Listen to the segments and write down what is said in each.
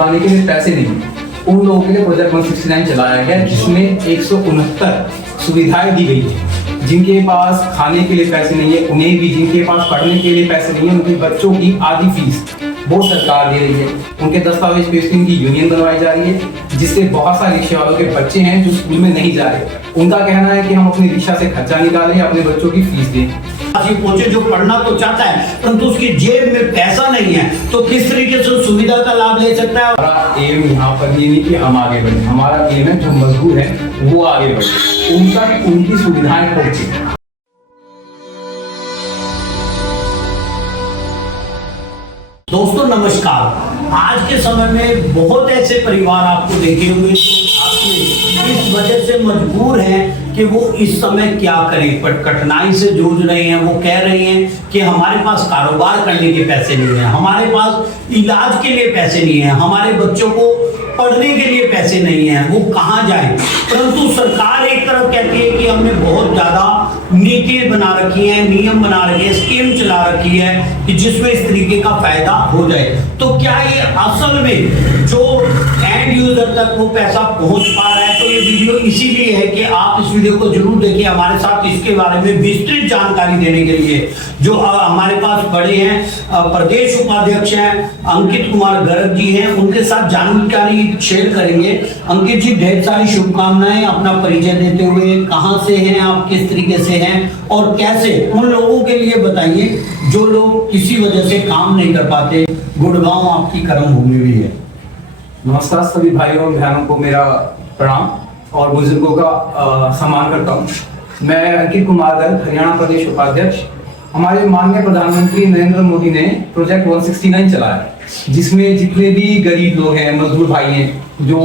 चलाने के लिए पैसे नहीं है, उन लोगों के लिए प्रोजेक्ट 169 चलाया गया, जिसमें 169 सुविधाएं दी गई है। जिनके पास खाने के लिए पैसे नहीं है उन्हें भी, जिनके पास पढ़ने के लिए पैसे नहीं है उनके बच्चों की आधी फीस वो सरकार दे रही है। उनके दस्तावेज पेश की यूनियन बनवाई जा रही है, जिससे बहुत सारे रिक्शे वालों के बच्चे हैं जो स्कूल में नहीं जा रहे। उनका कहना है कि हम अपनी रिक्शा से खर्चा निकालें, अपने बच्चों की फीस दें। पहुंचे जो पढ़ना तो चाहता है परंतु उसकी जेब में पैसा नहीं है, तो किस तरीके से सुविधा का लाभ ले सकता है? हमारा एम यहाँ पर ये नहीं कि हम आगे बढ़े, हमारा एम है जो मजदूर है वो आगे बढ़े, उनका उनकी सुविधाएं पहुंचे। दोस्तों नमस्कार। आज के समय में बहुत ऐसे परिवार आपको देखे होंगे इस वजह से मजबूर हैं कि वो इस समय क्या करें, पर कठिनाई से जूझ रहे हैं। वो कह रहे हैं कि हमारे पास कारोबार करने के पैसे नहीं है, हमारे पास इलाज के लिए पैसे नहीं है, हमारे बच्चों को पढ़ने के लिए पैसे नहीं है, वो कहाँ जाएं। परंतु सरकार एक तरफ कहती है कि हमने बहुत ज्यादा नीति बना रखी है, नियम बना रखे हैं, स्कीम चला रखी है कि जिसमें इस तरीके का फायदा हो जाए। तो क्या ये असल में जो एंड यूजर तक वो पैसा पहुंच पा रहा है? तो ये वीडियो इसीलिए है कि आप इस वीडियो को जरूर देखिए। हमारे साथ इसके बारे में विस्तृत जानकारी देने के लिए जो हमारे पास बड़े हैं, प्रदेश उपाध्यक्ष हैं अंकित कुमार गर्ग जी हैं, उनके साथ जानकारी शेयर करेंगे। अंकित जी, ढेर सारी शुभकामनाएं। अपना परिचय देते हुए कहां से हैं आप, किस तरीके से हैं और कैसे, उन लोगों के लिए बताइए जो लोग किसी वजह से काम नहीं कर पाते। गुड़गांव आपकी कर्म भूमि भी है। नमस्कार सभी भाइयों और बहनों को मेरा प्रणाम और बुजुर्गों का सम्मान करता हूँ। मैं अंकित कुमार गर्ग, हरियाणा प्रदेश उपाध्यक्ष। हमारे माननीय प्रधानमंत्री नरेंद्र मोदी ने प्रोजेक्ट 169 चलाया, जिसमें जितने भी गरीब लोग हैं, मजदूर भाई हैं जो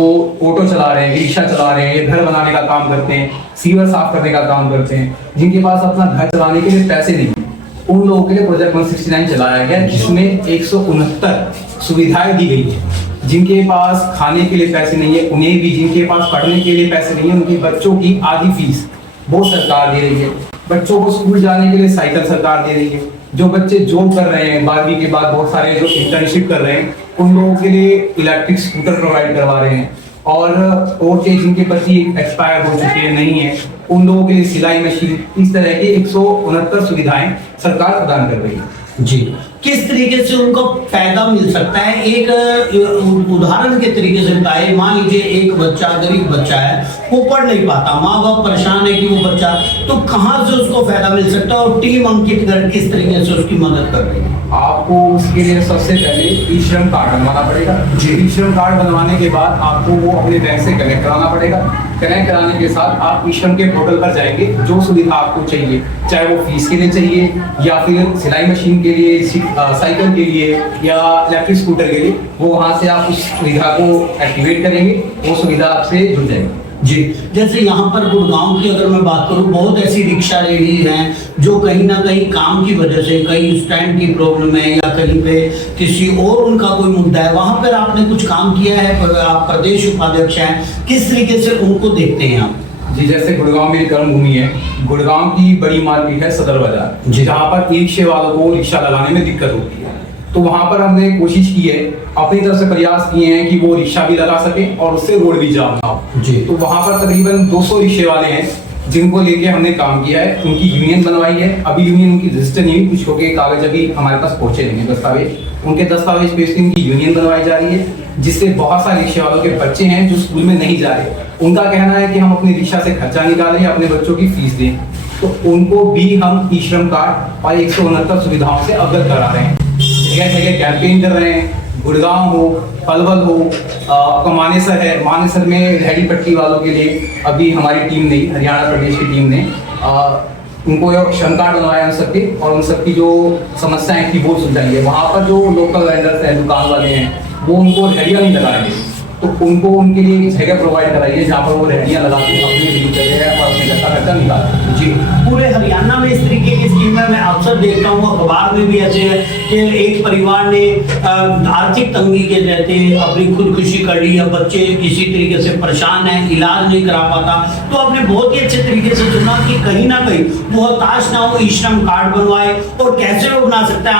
ऑटो चला रहे हैं, रिक्शा चला रहे हैं, घर बनाने का काम करते हैं, सीवर साफ करने का काम करते हैं, जिनके पास अपना घर चलाने के लिए पैसे नहीं है, उन लोगों के लिए प्रोजेक्ट 169 चलाया गया, जिसमें 169 सुविधाएं दी गई है। जिनके पास खाने के लिए पैसे नहीं है उन्हें भी, जिनके पास पढ़ने के लिए पैसे नहीं है उनके बच्चों की आधी फीस वो सरकार दे रही है। बच्चों को स्कूल जाने के लिए साइकिल सरकार दे रही है। जो बच्चे जॉब कर रहे हैं 12वीं के बाद, बहुत सारे जो इंटर्नशिप कर रहे हैं, उन लोगों के लिए इलेक्ट्रिक स्कूटर प्रोवाइड करवा रहे हैं। और जिनके पति एक्सपायर हो चुके हैं, नहीं है, उन लोगों के लिए सिलाई मशीन, इस तरह की 169 सुविधाएं सरकार प्रदान कर रही है। जी, किस तरीके से उनको फायदा मिल सकता है? एक उदाहरण के तरीके से बताइए। मान लीजिए एक बच्चा, गरीब बच्चा है, वो पढ़ नहीं पाता, माँ बाप परेशान है कि वो बच्चा, तो कहाँ से उसको फायदा मिल सकता है और टीम अंकित गर्ग किस तरीके से उसकी मदद कर रही है? आपको उसके लिए सबसे पहले ई श्रम कार्ड बनवाना पड़ेगा। ई श्रम कार्ड बनवाने के बाद आपको वो अपने बैंक से कनेक्ट कराना पड़ेगा। कनेक्ट कराने के साथ आप ई श्रम के पोर्टल पर जाएंगे, जो सुविधा आपको चाहिए, चाहे वो फीस के लिए चाहिए या फिर सिलाई मशीन के लिए, साइकिल के लिए या इलेक्ट्रिक स्कूटर के लिए, वो वहां से आप उस सुविधा को एक्टिवेट करेंगे, वो सुविधा आपसे जुड़ जाएगी। जी, जैसे यहाँ पर गुड़गांव की अगर मैं बात करूँ, बहुत ऐसी रिक्शा रेडी हैं जो कहीं ना कहीं काम की वजह से, कहीं स्टैंड की प्रॉब्लम है या कहीं पे किसी और उनका कोई मुद्दा है, वहाँ पर आपने कुछ काम किया है? आप प्रदेश उपाध्यक्ष हैं, किस तरीके से उनको देखते हैं आप? जी, जैसे गुड़गांव में कर्म भूमि है, गुड़गांव की बड़ी मार्केट है सदर बाजार, जहाँ पर ई रिक्शे वालों को रिक्शा लगाने में दिक्कत होती है। तो वहां पर हमने कोशिश की है, अपनी तरफ से प्रयास किए हैं कि वो रिक्शा भी लगा सके और उससे रोड भी जाम ना हो। जी, तो वहां पर तकरीबन 200 रिक्शे वाले हैं जिनको लेके हमने काम किया है। उनकी यूनियन बनवाई है। अभी यूनियन उनकी रजिस्टर नहीं हुई, कुछ हो गए कागज अभी हमारे पास पहुंचे नहीं है दस्तावेज। उनके दस्तावेज पेश की यूनियन बनवाई जा रही है, जिससे बहुत सारे रिक्शे वालों के बच्चे हैं जो स्कूल में नहीं जा रहे। उनका कहना है कि हम अपनी रिक्शा से खर्चा निकालें, अपने बच्चों की फीस दें। तो उनको भी हम ई श्रम कार्ड और 169 सुविधाओं से अवगत करा रहे हैं। जगह जगह कैंपेन कर रहे हैं। गुड़गांव हो, पलवल हो, आपका मानेसर है, मानेसर में रेहड़ी पट्टी वालों के लिए अभी हमारी टीम ने, हरियाणा प्रदेश की टीम ने उनको श्रम कार्ड बनवाया उन सबके, और उन सबकी जो समस्याएं थी वो सुलझाई है। वहाँ पर जो लोकल वेंडर्स हैं, दुकान वाले हैं, वो उनको रेहड़ियाँ नहीं लगाएंगे, तो उनको उनके लिए एक जगह प्रोवाइड कराइए जहाँ पर वो रेहड़ियाँ लगा के अपनी दिनचर्या और अपने घर का खर्चा निकालें। जी, पूरे हरियाणा में इस तरीके की स्कीमें मैं अक्सर देखता हूँ, अखबार में भी ऐसे है कि एक परिवार ने आर्थिक तंगी के रहते अपनी खुदकुशी कर ली, या बच्चे किसी तरीके से परेशान है, इलाज नहीं करा पाता, तो आपने बहुत ही अच्छे तरीके से चुना कि कहीं ना कहीं वो हताश ना हो, ई श्रम कार्ड बनवाए। और कैसे वो बना सकता है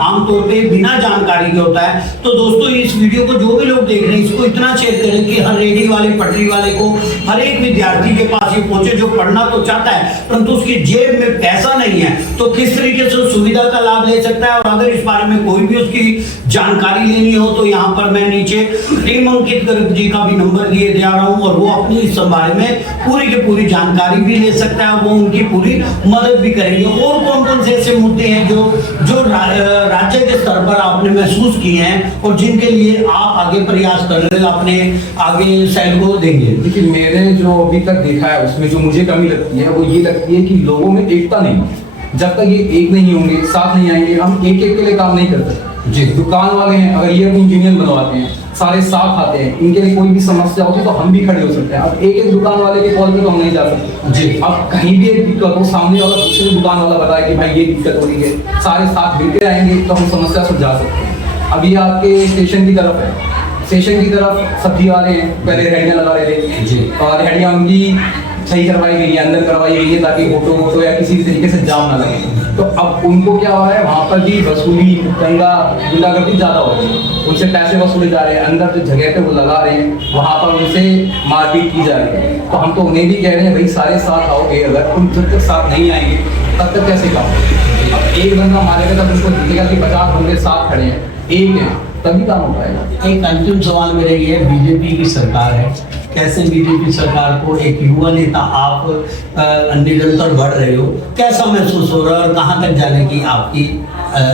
आमतौर पे बिना जानकारी के होता है। तो दोस्तों इस वीडियो को जो भी लोग देख रहे हैं इसको इतना शेयर करें कि हर रेडी वाले पटरी वाले को, हर एक विद्यार्थी के पास ये पहुंचे जो पढ़ना तो चाहता है परंतु उसकी जेब में पैसा नहीं है, तो किस तरीके से सुविधा का लाभ ले सकता है। और अगर इस बारे में कोई भी उसकी जानकारी लेनी हो तो यहाँ पर मैं नीचे टीम अंकित गर्ग जी का भी नंबर दिए दे रहा हूँ, और वो अपनी इस बारे में पूरी की पूरी जानकारी भी ले सकता है, वो उनकी पूरी मदद भी करेंगे। और कौन कौन से ऐसे मुद्दे हैं जो राज्य के स्तर पर आपने महसूस किए हैं और जिनके लिए आप आगे प्रयास कर रहे हैं, अपने आगे सेल को देंगे? देखिए, मैंने जो अभी तक देखा है उसमें जो मुझे कमी लगती है वो ये लगती है कि लोगों में एकता नहीं है। जब तक ये एक नहीं होंगे, साथ नहीं आएंगे, हम एक एक के लिए काम नहीं कर सकते। जी, दुकान वाले हैं, अगर ये अपनी यूनियन बनवाते हैं, सारे साथ आते हैं, इनके लिए कोई भी समस्या होती है तो हम भी खड़े हो सकते हैं। अब एक एक दुकान वाले के कॉल पे तो हम नहीं जा सकते। जी, अब कहीं भी एक दिक्कत हो, सामने वाला दूसरे दुकान वाला बताए कि भाई ये दिक्कत हो रही है, सारे साथ मिलकर आएंगे तो हम समस्या सुलझा सकते हैं। अब ये आपके स्टेशन की तरफ है, स्टेशन की तरफ सब्जी वाले हैं, पहले रेहड़ियाँ लगा रहे थे जी, और रेहड़ियाँ उनकी सही करवाई गई है, अंदर करवाई गई है ताकि ऑटो या किसी भी तरीके से जाम ना लगे। तो अब उनको क्या हो रहा है, वहाँ पर भी वसूली गुंडागर्दी ज़्यादा हो रही है, उनसे पैसे वसूले जा रहे हैं, अंदर जो जगह पे वो लगा रहे हैं वहाँ पर उनसे मारपीट की जा रही है। तो हम तो उन्हें भी कह रहे हैं भाई सारे साथ आओगे, अगर तुम जब तक साथ नहीं आएंगे तब तक कैसे काम होगा। अब एक बंदा मारेगा तब उसको दिखेगा कि 50 बंदे साथ खड़े हैं, एक है, तभी काम हो पाएगा। एक अंतिम सवाल मेरा ये है, बीजेपी की सरकार है, कैसे बीजेपी सरकार को एक युवा नेता आप निरंतर बढ़ रहे हो, कैसा महसूस हो रहा है और कहाँ तक जाने की आपकी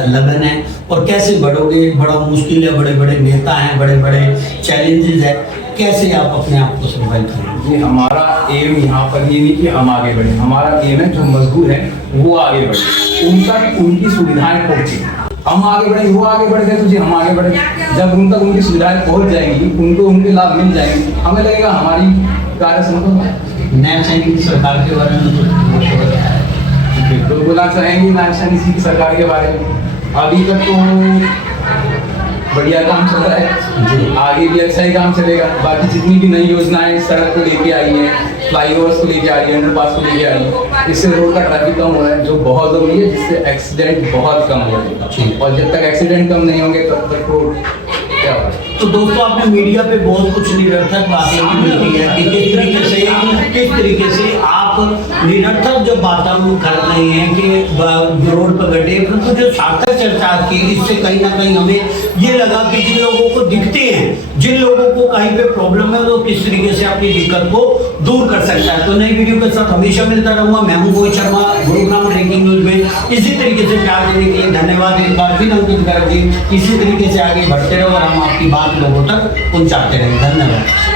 लगन है, और कैसे बढ़ोगे? बड़ा मुश्किल है, बड़े बड़े नेता हैं, बड़े बड़े चैलेंजेस है, कैसे आप अपने आप को सर्वाइव करेंगे? ये हमारा एम यहाँ पर ये नहीं कि हम आगे बढ़े, हमारा एम है जो मजदूर है वो आगे बढ़े, उनका उनकी सुविधाएं पहुँचे। हम आगे बढ़े, वो आगे बढ़ गए तो जी हम आगे बढ़े। जब उन तक उनकी सुविधाएं पहुंच जाएंगी, उनको उनके लाभ मिल जाएंगे, हमें लगेगा हमारी कार्य संभव है। नया सैनिक सरकार के बारे में बिल्कुल बोलना चाहेंगे नया सैनिक की सरकार के बारे में। अभी तक तो बढ़िया काम चल रहा है जी, आगे भी अच्छा ही काम चलेगा। बाकी जितनी भी नई योजनाएं सड़क को लेके आई हैं, फ्लाईओवर्स को लेके आई है, अंडरपास को लेके आई है, इससे रोड का ट्रैफिक कम हो रहा है जो बहुत जरूरी है, जिससे एक्सीडेंट बहुत कम हो जाएगा। और जब तक एक्सीडेंट कम नहीं होंगे तब तक तो क्या होगा। तो दोस्तों आपने मीडिया पे बहुत कुछ निरर्थक बातें मिलती है कि किस तरीके से आप निरर्थक जो बातें कर रहे हैं कि रोड पर गड्ढे, परंतु जो सार्थक चर्चा की इससे कहीं ना कहीं हमें ये लगा कि जिन लोगों को दिखते हैं, जिन लोगों को कहीं पे प्रॉब्लम है, वो किस तरीके से अपनी दिक्कत को दूर कर सकता है। तो नई वीडियो के साथ हमेशा मिलता रहूंगा। मैं हूं मोहित शर्मा, गुरुग्राम ब्रेकिंग न्यूज में इसी तरीके से प्यार देने के लिए धन्यवाद। एक बार फिर अंकित गर्ग जी, इसी तरीके से आगे बढ़ते रहो और हम आपकी बात लोगों तक पहुंचाते रहें। धन्यवाद।